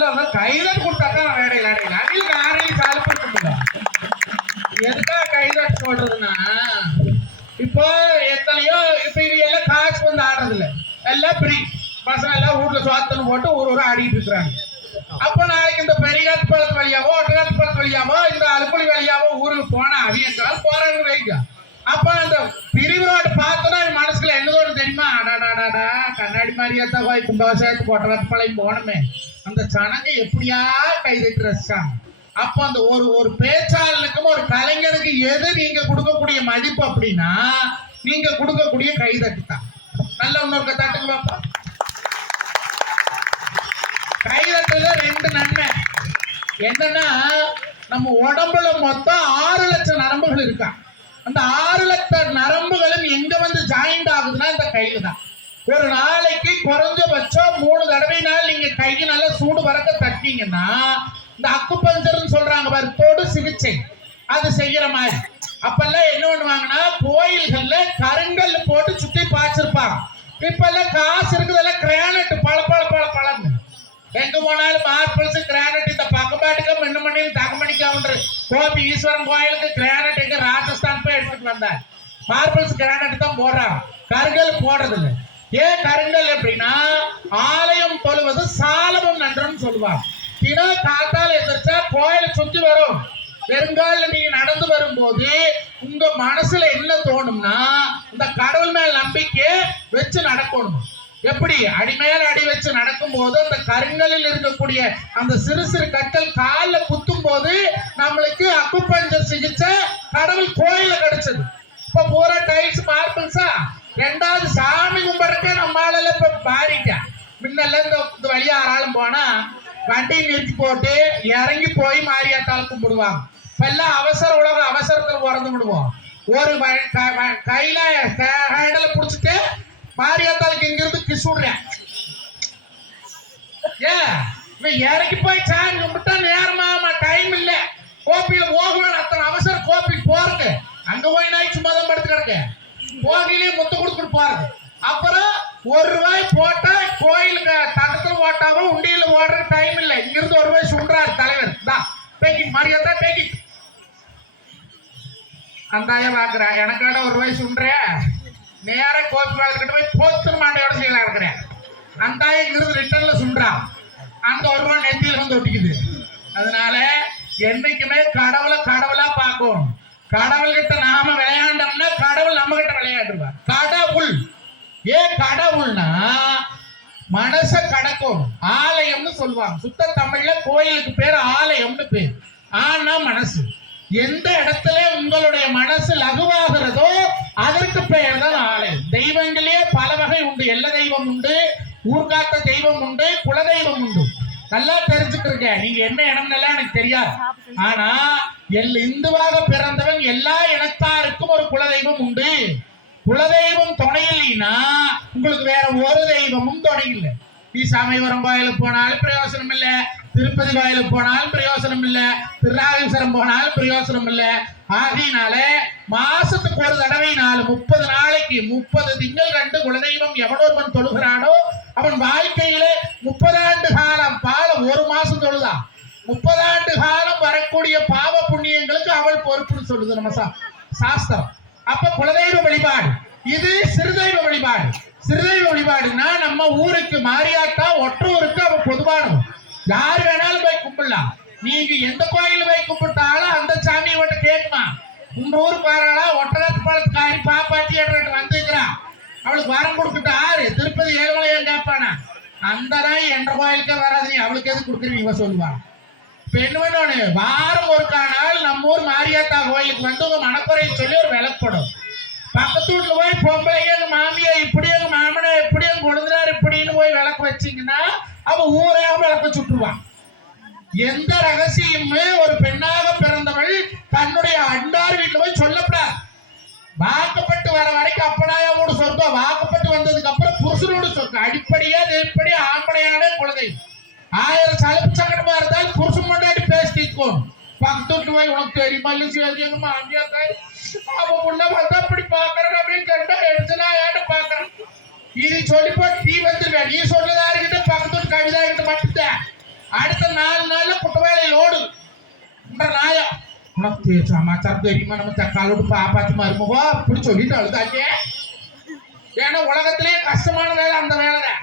நல்லவங்க கைதட்டு கொடுத்தாக்கா நான் வேடையில் அடையில அடியில் ஆறையில் காலப்படுத்த எதுக்காக கைதட்டு சொல்றதுன்னா இப்போ எத்தனையோ இப்போ இது எல்லாம் காசு வந்து ஆடுறது இல்லை எல்லாம் ஃப்ரீ பசங்க எல்லாம் வீட்டுல சுவாத்தன்னு போட்டு ஒரு ஒரு ஆடிட்டு இருக்கிறாங்க. அப்போ நாளைக்கு இந்த பெரியாத்து பழத்து வழியாவோ ஒட்டகாத்து பழத்து வழியாவோ இந்த அலுப்புலி வழியாவோ ஊருக்கு போனா அது என்றால் போறாங்க வைங்க. அப்ப அந்த பிரிவு ரோடு பார்த்தோன்னா என் மனசுல என்னதோடு தெரியுமா? அடாடாடாடா கண்ணாடி மாதிரியா தான் போய் கும்பாபிஷேகத்து கொட்டகாத்து போனமே. அந்த சனங்க எப்படியா கை தட்டுறாங்க அப்போ அந்த ஒரு ஒரு பேச்சாளனுக்கும் ஒரு கலைஞனுக்கு எது நீங்க கொடுக்கக்கூடிய மதிப்பு அப்படின்னா நீங்க கொடுக்கக்கூடிய கைதட்டு தான் நல்ல இன்னொரு தட்டுங்க பாப்பா. கைதட்டுல ரெண்டு நன்மை. என்னன்னா நம்ம உடம்புல மொத்தம் ஆறு லட்சம் நரம்புகள் இருக்கா. அந்த ஆறு லட்சம் நரம்புகளும் எங்க வந்து ஜாயிண்ட் ஆகுதுன்னா இந்த கையில தான். ஒரு நாளைக்கு குறைஞ்சபட்சம் மூணு தடவை நாள் நீங்க கைக்கு நல்லா சூடு வரக்க தட்டினீங்கன்னா இந்த அக்கு பஞ்சர்னு சொல்றாங்க பாரு தொடு சிகிச்சை. அது செய்யற மாதிரி. அப்பெல்லாம் என்ன பண்ணுவாங்கன்னா கோயில்கள்ல கருங்கல் போட்டு சுத்தி பாய்ச்சிருப்பாங்க. இப்பெல்லாம் காசு இருக்குதெல்லாம் கிரானட் பல பல பல பழன்னு எங்க போனாலும் மார்பிள்ஸ் கிரானட் இந்த பக்கப்பாட்டுக்கு மின்னு மண்ணில் தகமணிக்காவுன்ற கோபி ஈஸ்வரன் கோயிலுக்கு கிரானட் எங்க ராஜஸ்தான் போய் எடுத்துட்டு வந்தார். மார்பிள்ஸ் கிரானைட் தான் போடுறாங்க. கருங்கல் போடுறது இல்லை ஏன் கருங்கல் எப்படின்னா ஆலயம் தொழுவது சாலபம் நன்றுன்னு சொல்லுவாங்க தினம் காத்தால் எதிர்த்தா கோயிலை சுத்தி வரும். வெறுங்கால நீங்க நடந்து வரும்போது உங்க மனசுல என்ன தோணும்னா இந்த கடவுள் மேல் நம்பிக்கை வச்சு நடக்கணும். எப்படி? அடிமேல் அடி வச்சு நடக்கும்போது அந்த கருங்கலில் இருக்கக்கூடிய அந்த சிறு சிறு கற்கள் காலில் குத்தும் போது நம்மளுக்கு அக்குப்பஞ்சர் சிகிச்சை கடவுள் கோயில கிடைச்சது. இப்ப பூரா டைல்ஸ் மார்பிள்ஸா ரெண்டாவது சாமி கும்பிட்றக்கே நம்மளால இப்ப மாறிட்டேன் முன்னெல்லாம் இந்த வழியா ஆறாலும் போனா வண்டியை நிறுத்தி போட்டு இறங்கி போய் மாரியாத்தால் கும்பிடுவாங்க இப்ப எல்லாம் அவசர உலகம் அவசரத்துல பிறந்து விடுவோம். ஒரு வ- கையில ஹேண்டல பிடிச்சிட்டு மாரியாத்தாளுக்கு இங்கிருந்து கிஸ் ஏ ஏன் இவன் இறங்கி போய் சாமி கும்பிட்டா நேரமா டைம் இல்லை. கோப்பியில் போக வேணும் அத்தனை அவசர கோப்பி போறது. அங்க போய் நாய் சும்மா தான் படுத்து கிடக்க. போகையிலே முத்தம் கொடுத்துட்டு போறது அப்புறம் ஒரு ரூபாய் போட்டா கோயிலுக்கு தட்டத்துல போட்டாவும் உண்டியில ஓடுற டைம் இல்ல. இங்கிருந்து ஒரு ரூபாய் சுன்றாரு தலைவர். தான் பேக்கிங் மரியாதை பேக்கிங் அந்தாய பாக்குறா எனக்காட ஒரு ரூபாய் சுன்ற நேர கோப்பி போய் போத்து மாண்டையோட செய்யலாம் இருக்கிறேன் அந்தாயம் இங்கிருந்து ரிட்டர்ன்ல சுன்றான் அந்த ஒரு ரூபாய் நெத்தியில் வந்து ஒட்டிக்குது. அதனால என்னைக்குமே கடவுளை கடவுளா பார்க்கணும். கடவுள்கிட்ட நாம விளையாண்டோம்னா கடவுள் நம்ம கிட்ட விளையாடுவார் கடவுள். ஏன் கடவுள்னா மனச கடக்கும். ஆலயம்னு சொல்லுவாங்க. சுத்த தமிழ்ல கோயிலுக்கு பேர் ஆலயம்னு பேர். ஆனா மனசு. எந்த இடத்துல உங்களுடைய மனசு லகுவாகிறதோ அதற்கு பெயர் தான் ஆலயம். தெய்வங்களே பல வகை உண்டு. எல்ல தெய்வம் உண்டு ஊர்காத்த தெய்வம் உண்டு குலதெய்வம் உண்டு. நல்லா தெரிஞ்சுக்கிறீங்க நீங்க என்ன இடம்னெல்லாம் எனக்கு தெரியாது. ஆனா எல் இந்துவாக பிறந்தவன் எல்லா இனத்தாருக்கும் ஒரு குலதெய்வம் உண்டு. குலதெய்வம் துணை இல்லைன்னா உங்களுக்கு வேற ஒரு தெய்வமும் துணை இல்லை நீ சமயபுரம் கோயிலுக்கு போனாலும் பிரயோசனம் இல்ல. திருப்பதி கோயிலுக்கு போனாலும் பிரயோசனம் இல்ல. திருநாகேஸ்வரம் போனாலும் பிரயோசனம் இல்ல. ஆகையினால மாசத்துக்கு ஒரு தடவை நாலு முப்பது நாளைக்கு முப்பது திங்கள் கண்டு குலதெய்வம் எவனொருவன் தொழுகிறானோ அவன் வாழ்க்கையிலே முப்பதாண்டு காலம் பால ஒரு மாசம் தொழுதான் முப்பதாண்டு காலம் வரக்கூடிய பாவ புண்ணியங்களுக்கு அவள் பொறுப்புன்னு சொல்லுது நம்ம சாஸ்திரம். அப்ப குலதெய்வ வழிபாடு. இது சிறுதெய்வ வழிபாடு. சிறுதெய்வ வழிபாடுனா நம்ம ஊருக்கு மாறியாத்தா ஒற்றூருக்கு அவன் பொதுவானது யார் வேணாலும் போய் கும்பிடலாம். நீங்க எந்த கோயில் போய் கும்பிட்டாலும் அந்த சாமியை மட்டும் கேட்குமா? உங்க ஊர் பாருங்களா ஒட்டகத்து பழத்துக்காரி பாப்பாட்டி என்று வந்துக்கிறான் அவளுக்கு வரம் கொடுத்துட்டு ஆறு. திருப்பதி ஏழுமலையன் கேட்பானா? அந்த நாய் என்ற கோயிலுக்கே வராது. அவளுக்கு எது கொடுக்குறீங்க? சொல்லுவான் இப்ப வாரம் ஒரு நாள் நம்ம ஊர் மாரியாத்தா கோயிலுக்கு வந்து உங்க மனக்குறையை சொல்லி ஒரு விளக்கப்படும் பக்கத்து வீட்டுல போய் பொம்பளைங்க எங்க மாமியா இப்படி எங்க மாமனா எப்படி எங்க கொழுந்தினார் இப்படின்னு போய் விளக்கு வச்சீங்கன்னா அவன் ஊரையாக விளக்க சுட்டுருவான் எந்த ரகசியமுமே ஒரு பெண்ணாக பிறந்தவள் தன்னுடைய அண்டார் வீட்டுல போய் சொல்லப்படாது வாக்கப்பட்டு வர வரைக்கும் அப்பனாயோட சொர்க்கம் வாக்கப்பட்டு வந்ததுக்கு அப்புறம் புருஷனோட சொர்க்கம் அடிப்படையா நெருப்படி ஆம்படையான குழந்தை ஆயிரம் சலப்பு சங்கடமா இருந்தால் புருஷன் முன்னாடி பேசிக்கோணும் பக்கத்து போய் உனக்கு தெரியுமா இல்லை சரி எங்க மாமியா தாய் அவன் உள்ள பார்த்தா அப்படி பாக்குறேன் அப்படின்னு கேட்டா எடுத்துனா ஏன்னு பாக்குறேன் இது சொல்லி போட்டு நீ வந்துருவேன் நீ சொன்னதா இருக்கிட்ட பக்கத்து கவிதா இருக்க மட்டும்தான் அடுத்த நாலு நாள்ல குட்டவேலையில் லோடு நாயா உனக்கு சமாச்சாரம் தெரியுமா நம்ம தக்காளோடு பாப்பாத்து மருமகோ அப்படி சொல்லிட்டு அழுதாச்சே ஏன்னா உலகத்திலேயே கஷ்டமான வேலை அந்த வேலை தான்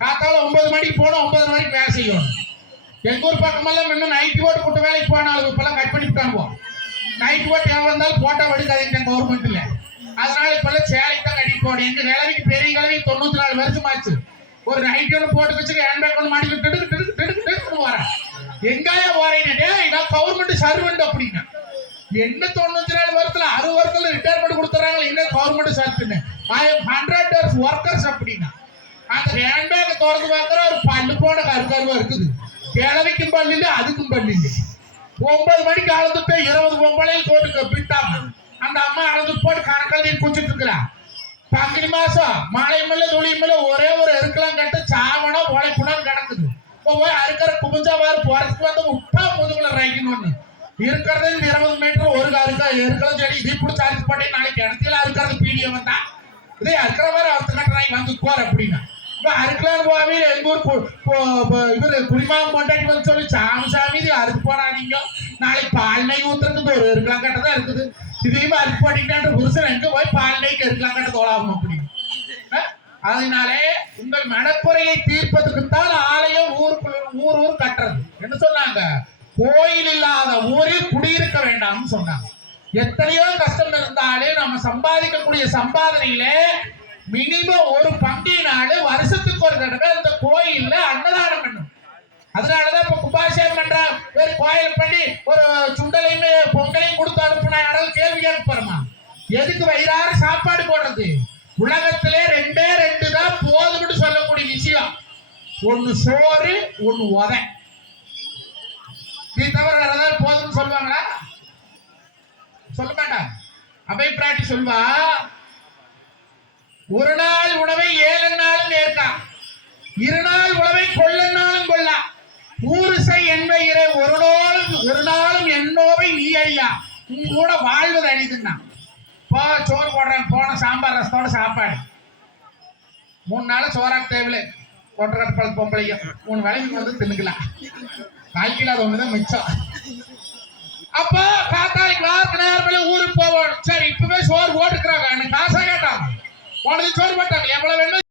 காத்தால ஒன்பது மணிக்கு போகணும் ஒன்பது மணிக்கு வேலை செய்யணும் எங்கள் ஊர் பக்கமெல்லாம் இன்னும் நைட்டு ஓட்டு கூட்ட வேலைக்கு போனாலும் இப்பெல்லாம் கட் பண்ணி விட்டாங்க நைட் ஓட்டு எவ்வளோ இருந்தாலும் போட்டோ எடுக்காதீங்க கவர்மெண்ட்டில் அதனால இப்பெல்லாம் சேலைக்கு தான் கட்டிட்டு போடும் எங்கள் கிழவிக்கு பெரிய கிழவி தொண்ணூற்றி நாலு வருஷம் ஆச்சு ஒரு நைட் ஒன்று போட்டு வச்சுக்க ஹேண்ட் பேக் ஒன்று மாட்டிட்டு திடுக்கு திடுக்கு திடுக்கு திடுக்குன்னு வரேன். எங்காயா வரேன்னு டேய் நான் கவர்மெண்ட் சர்வெண்ட் அப்படின்னா. என்ன தொண்ணூத்தி நாலு வருஷத்துல அறுபது வருஷத்துல ரிட்டையர்மெண்ட் கொடுத்துறாங்க என்ன government servant I M hundred years workers அப்படின்னா. அந்த ஹேண்ட் பேக் திறந்து பார்க்குற ஒரு பல்லு போன கருக்கருவா இருக்குது. கிழவிக்கும் பல்லு இல்லை அதுக்கும் பல்லு இல்லை ஒன்பது மணிக்கு அளந்துட்டு இருபது ஒன்பதையும் போட்டு பிட்டாம. அந்த அம்மா அளந்து போட்டு கணக்கில் குச்சிட்டு இருக்கிறா. பங்குனி மாசம் மழை மேல துளி மேல ஒரே ஒரு எருக்கலாம் கட்டு சாவனா உழைப்புனான்னு கிடக்குது. இப்போ போய் அறுக்கிற குமிஞ்சா வேறு போறதுக்கு வந்து முட்டா முதுகுல ரைக்கணும்னு இருக்கிறது இந்த இருபது மீட்டர் ஒரு அறுக்கா எருக்கலாம் செடி இது இப்படி சார்ஜ் பண்ணி நாளைக்கு இடத்துல அறுக்கிறது பீடியம் வந்தா இதே அறுக்கிற மாதிரி அறுத்து கட்டுறாங்க வந்து போற அப்படின்னா. அறுக்கலாம் போவே எங்கூர் ஊர் கு- கு- குடிமாம் கொண்டாடி வந்து சொல்லி சாமி சாமி இது அறுத்து போனாதீங்க நாளைக்கு பால் நெய் ஊத்துறதுக்கு ஒரு இருக்கலாம் கட்ட தான் இருக்குது இதையும் அறுத்து போட்டீங்கன்னா புருஷன் எங்க போய் பால் நெய்க்கு இருக்கலாம் கட்ட தோலாகும் அப்படி அதனாலே உங்கள் மனக்குறையை தீர்ப்பதற்கு தான் ஆலயம் ஊருக்குள்ள ஊர் ஊர் கட்டுறது என்ன சொன்னாங்க கோயில் இல்லாத ஊரில் குடியிருக்க வேண்டாம்னு சொன்னாங்க எத்தனையோ கஷ்டம் இருந்தாலே நம்ம சம்பாதிக்கக்கூடிய சம்பாதனையில மினிமம் ஒரு பங்கினால வருஷத்துக்கு ஒரு தடவை அந்த கோயில்ல அன்னதானம் பண்ணும். அதனாலதான் இப்ப கும்பாபிஷேகம் பண்றா ஒரு கோயில் பண்ணி ஒரு சுண்டலையுமே பொங்கலையும் கொடுத்து அனுப்புனா யாராவது கேள்வி கேட்பாருமா? எதுக்கு வயிறாறு சாப்பாடு போடுறது? உலகத்திலே ரெண்டே ரெண்டு தான் போதும்னு சொல்லக்கூடிய விஷயம். ஒன்னு சோறு ஒன்னு உதை. நீ தவிர வேற ஏதாவது போதும்னு சொல்லுவாங்களா? சொல்ல மாட்டாங்க. அபை பிராட்டி சொல்வா ஒரு நாள் உணவை ஏழு நாளும் ஏற்கா இரு நாள் உணவை கொள்ளனாலும் கொள்ளா ஊருசை என்பயிரை ஒரு நாளும் ஒரு நாளும் என்னோவை நீ அறியா. உன் கூட வாழ்வது அழிதுன்னா போ சோறு போடுறேன் போன சாம்பார் ரசத்தோட சாப்பாடு. மூணு நாள் சோறாக்கு தேவையில்லை. ஒன்றரை பழத்து பொம்பளையும் மூணு வேலைக்கு வந்து தின்னுக்கலாம். வாழ்க்கையில் அது ஒண்ணுதான் மிச்சம். அப்போ காத்தாய்க்கு வாரத்து நேரம் ஊருக்கு போவோம். சரி இப்பவே சோறு போட்டுக்கிறாங்க. எனக்கு காசா கேட்டான் உனக்கு சோறு போட்டாங்க எவ்வளவு வேணும்?